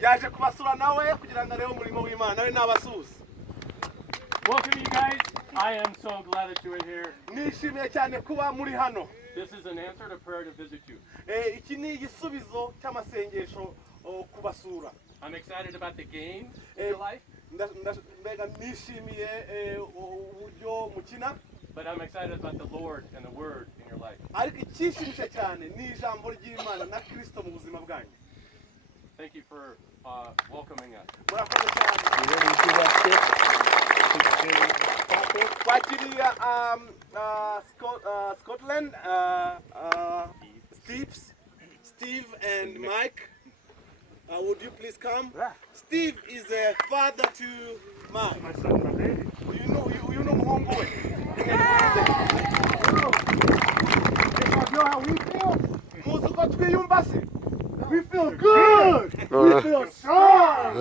yaje kubasura nawe kugira ngo arebe umurimo w'Imana nawe nabasuze. Welcome you guys. I am so glad that you are here. Nishimiye cyane kuba muri hano. This is an answer to prayer to visit you. Iki ni igisubizo cy'amasengesho kubasura. I'm excited about the games in your life. Nishimiye uburyo mukina. But I'm excited about the Lord and the Word in your life. Ariko icyishimisha cyane ni ijambo ry'Imana na Kristo mu buzima bwanyu. Thank you for welcoming us. Murakoze cyane. Twakiriya Scotland, Steve and Mike. Would you please come? Steve is a father to Mike. My son, my baby. You know muhungu we. You know how we feel? Muzi uko twiyumva se? We feel good. We feel strong.